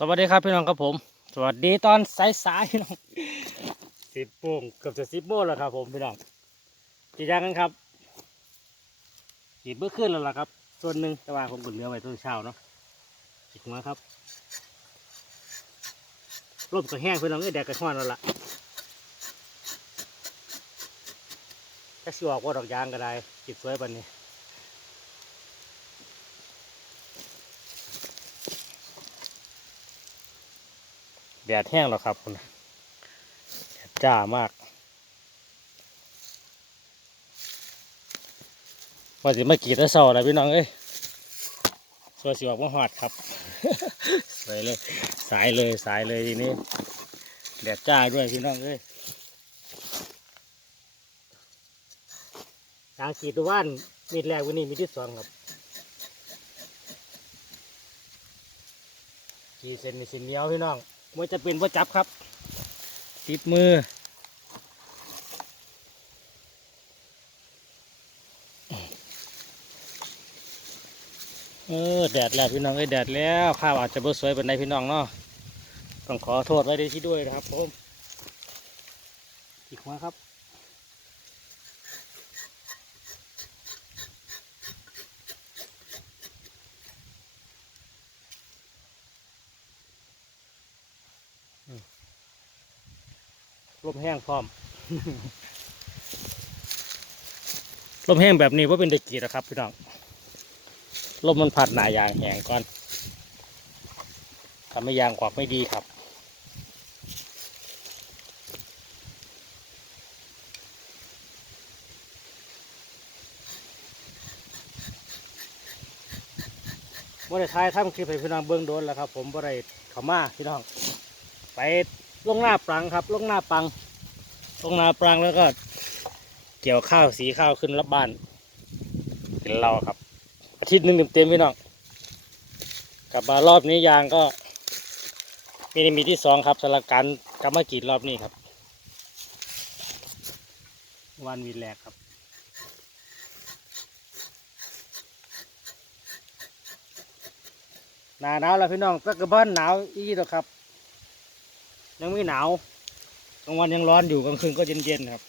สวัสดีครับพี่น้องครับผม สวัสดีตอนสายๆพี่น้องสิบโมงเกือบจะสิบโมงแล้วครับ ผมพี่น้องจีดยางกันครับจีดเมื่อคืนแล้วล่ะครับ ส่วนหนึ่งแต่ว่าผมกุนเนื้อไว้ตอนเช้าเนาะจีดมาครับลมก็แห้งพี่น้องเอ้แดดก็ร้อนแล้วล่ะจะสิออกว่าดอกยางก็ได้จีดสวยปันนี้ แดดแห้งแล้วครับคุณแดดจ้ามากว่าสิมากีดแตะเสาอะไรพี่น้องเอ้ยสวนสิออกมาหอดครับสวยเลยสายเลยสายเลยทีนี้แดดจ้าด้วยพี่น้องเอ้ยทางขีดตะวันมีดแรกวันนี้มีที่สองครับขีดเส้นมีสินเหนียวพี่น้อง มันจะเป็นว่าจับครับ ติดมือ เออแดดแล้วพี่น้องเอ้ยแดดแล้วข้าวอาจจะบ่สวยเป็นไดพี่น้องเนาะต้องขอโทษไว้ในที่ด้วยนะครับผมอีกหัวครับ ลมแห้งพร้อม ลมแห้งแบบนี้ว่าเป็นตะกี้นะครับพี่น้อง ลมมันพัดหนายางแห้งก่อนทำให้ยางกวักไม่ดีครับบ่ได้ทายทำคลิปให้พี่น้องเบื้องโดนแล้วครับ ผมบ่ได้เข้ามาพี่น้อง ไป ลงหน้าปรังครับ ลงหน้าปัง ลงหน้าปรังแล้วก็ เกี่ยวข้าวสีข้าวขึ้นรับบ้านเป็นเราครับ อาทิตย์หนึ่งเต็มๆพี่น้องกลับมารอบนี้ยางก็มีมีที่สองครับสำหรับการกลับมกรีดรอบนี้ครับ วันวีแรกครับหนาหนาวแล้วพี่น้องก็กระเบ้านหนาวอีกแล้วครับ ยังไม่หนาวกลางวันยังร้อนอยู่กลางคืนก็เย็นๆครับ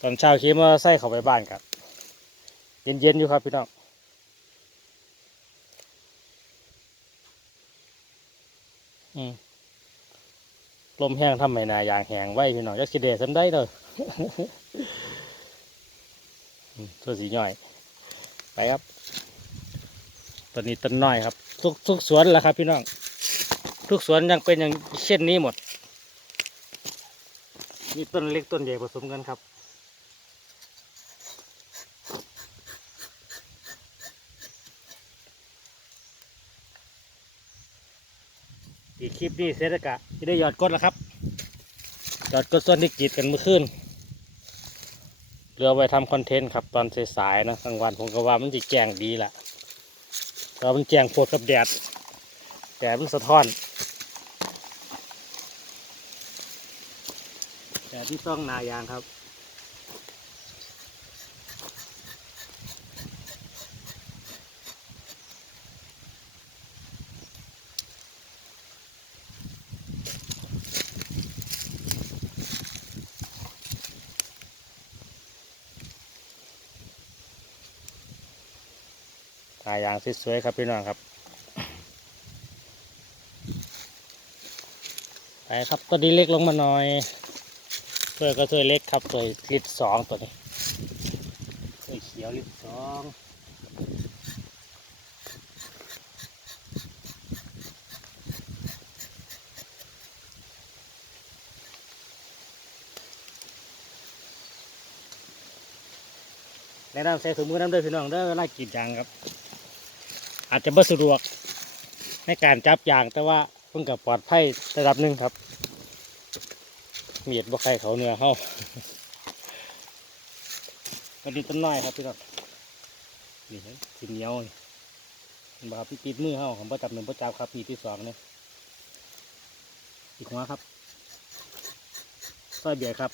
ตอนเช้าขี่มอเตอร์ไซค์เข้าไปบ้านครับ เย็นๆอยู่ครับพี่น้องลมแห้งทำไมนายางแห้งไว้พี่น้องจะสิเดสำได้เลยตัวสีย่อย ไปครับ ตอนนี้ต้นน้อยครับ ทุกทุกสวนแหละครับพี่น้อง ทุกสวนยังเป็นอย่างเช่นนี้หมด มีต้นเล็กต้นใหญ่ผสมกันครับ อีกคลิปนี้เสร็จแล้วกะจะได้หยอดกดแล้วครับ หยอดกดส่วนที่กีดกันเมื่อคืนเหลือไว้ทำคอนเทนต์ครับตอนสายๆนะกลางวันผมก็ว่ามันจะแจ้งดีแหละเรามันแจ้งโพดกับแดดแดดมันสะท้อน แดดที่ต้องนายางครับตายางสวยๆครับพี่น้องครับไปครับก็ดีเล็กลงมาหน่อย ถ้วยก็ถ้วยเล็กครับถ้วยลิตรสองตัวนี้ถ้วยเขียวลิตรสองแนะนำใส่ถุงมือน้ำด้วยพี่น้องเด้อเวลากีดยางครับ อาจจะไม่สะดวกในการจับยางแต่ว่าเพิ่งกับปลอดภัยระดับหนึ่งครับ เมียดบ่ใครเขาเนื้อเข้าก็ดีต้นน้อยครับพี่น้องนี่ครับสีเหนียวบาพี่ปิดมือเข้าผมประจับหนึ่งประจับครับมีที่สองเนี่ยอีกหัวครับซอยเบียร์ครับ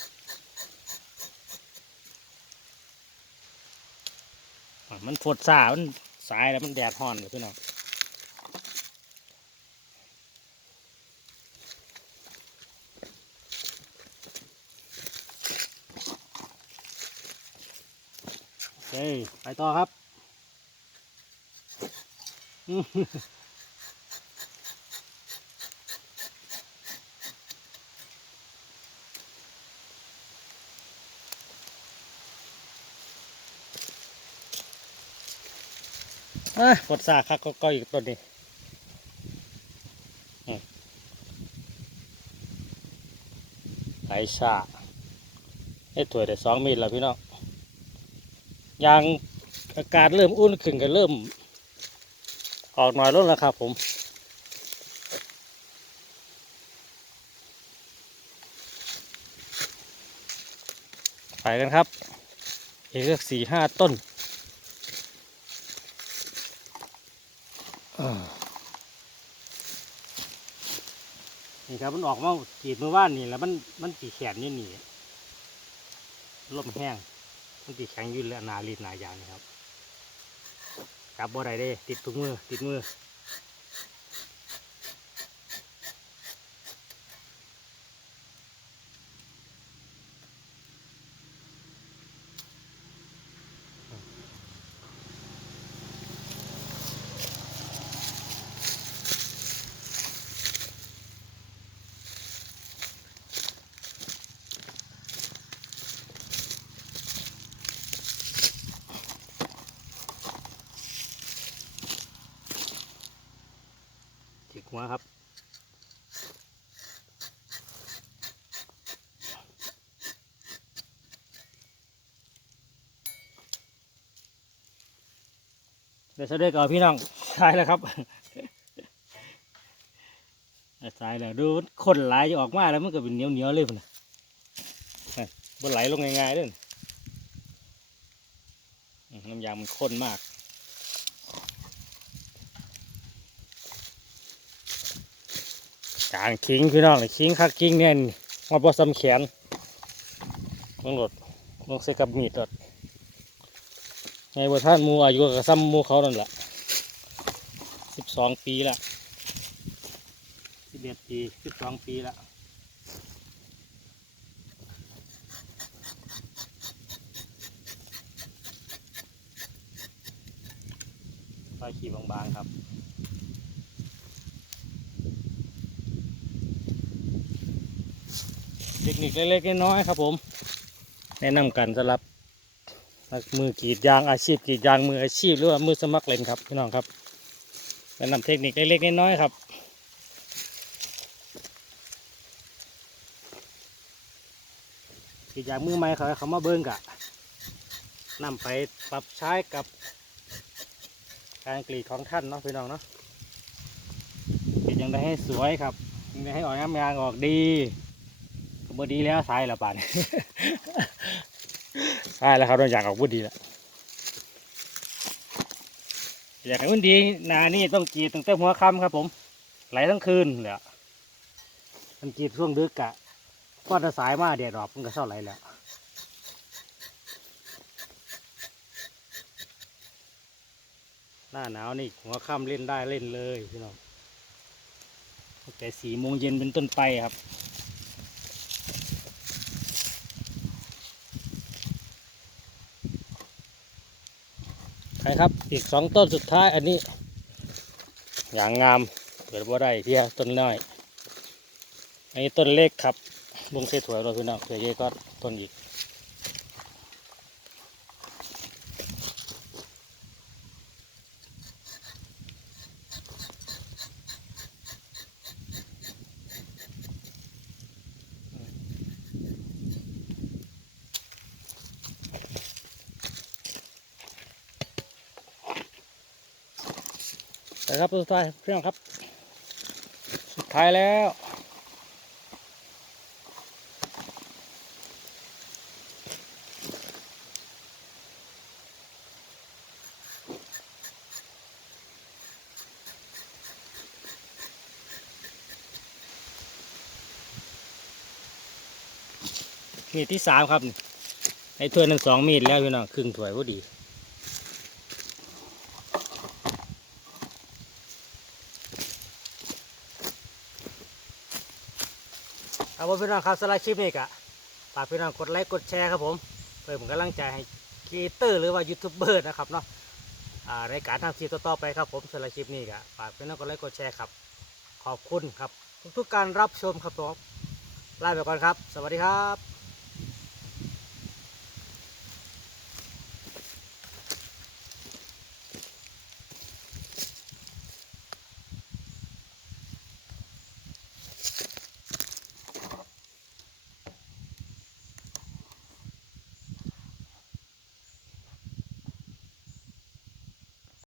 อะมันฝดซามันสายแล้วมันแดดห่อนเลยพี่น้อง เคไปต่อครับอืมอะกดสากครับก็ก็อีกต้นนี้ไหลชาไอ้ถวยได้สองมีดแล้วพี่น้อง ยางอากาศเริ่มอุ่นขึ้นก็เริ่ม ออกหน่อยลดแล้วครับผมไปกันครับ อีกสักสี่ห้าต้นนี่ครับมันออกมากรีดเมื่อวานนี่แล้วมันมันตีแขนอยู่นี่ลมแห้ง มันตีแข็งยืนและนาลีดนายาวนี่ครับจับบ่ได้เด้ ติดถุงมือติดมือ หัวครับ เดี๋ยวเสด็จก่อนพี่น้องใช่แล้วครับสายแล้วดูคนไหลจะออกมาแล้วมันก็เป็นเหนียวเหนียวเลยนะนั่นบนไหลลงง่ายๆเลยน้ำยางมันข้นมาก กลางคิงพี่น้องคิงคักคิงเนี่ยมาพอซ้ำแขนลงรถลงใส่กับมีดรถไงว่าท่านมูอายุกับซ้ำมูเขานั่นแหละสิบสองปีละสิบเอ็ดปีสิบสองปีละไฟขี่บางๆครับ เทคนิคเล็กๆน้อยๆครับ ผม แนะนำกันสำหรับนักมือกรีดยางอาชีพกรีดยางมืออาชีพหรือว่ามือสมัครเล่นครับพี่น้องครับแนะนำเทคนิคเล็กๆน้อยๆครับกรีดยางมือใหม่เขาให้เขามาเบิ้งกะนำไปปรับใช้กับการกรีดของท่านเนาะพี่น้องเนาะกรีดยังได้ให้สวยครับยังได้ให้ออกน้ำยางออกดี บดีแล้วสายละป่านสายแล้วครับโดนอยากออกบุดีแล้วอยากให้มันดีหนานี่ต้องกรีดตั้งแต่หัวค่ำครับ ผม ไหลทั้งคืนเลยอะมันกรีดช่วงดึกกะก็จะสายมาเดียดออกมันก็เศร้าไหลแล้วหน้าหนาวนี่หัวค่ำเล่นได้เล่นเลยพี่น้องตั้งแต่สี่โมงเย็นเป็นต้นไปครับ ใช่ครับ อีกสองต้นสุดท้ายอันนี้ อย่างงามเกิดว่าได้เที่ยต้นน้อยอันนี้ต้นเล็กครับบุงเสถวยเราพี่น้องเผื่อเยก็ต้นอีก นะครับสุดท้ายเพี่องครับ สุดท้ายแล้วมีดที่สามครับนี่ไอ้ถ้วยนั้นสองมีดแล้วพี่น้องครึ่งถ้วยพอดี เอาผมพี่น้องครับสไลด์ชิปนี้กะฝากพี่น้องกดไลค์กดแชร์ครับผมเพื่อผมกำลังใจให้ครีเอเตอร์หรือว่ายูทูบเบอร์นะครับเนาะรายการทางทีต่อๆไปครับผมสไลด์ชิปนี้กะฝากพี่น้องกดไลค์กดแชร์ครับ ขอบคุณครับ ทุกๆการรับชมครับผมลาไปก่อนครับ สวัสดีครับ